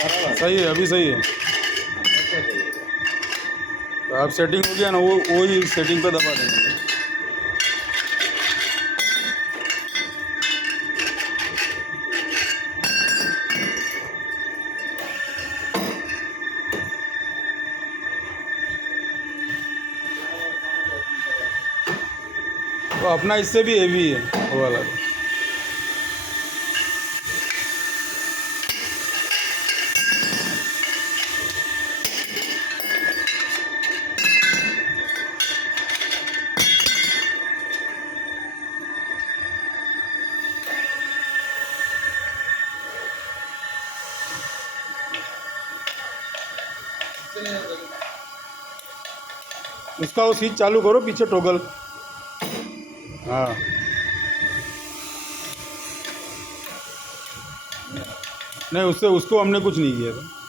सही है, अभी सही है। तो अब सेटिंग हो गया ना, वो ही सेटिंग पे दबा देंगे। तो अपना इससे भी हेवी है वो वाला। उसका वो स्विच चालू करो पीछे टॉगल। हाँ नहीं, उससे उसको हमने कुछ नहीं किया था।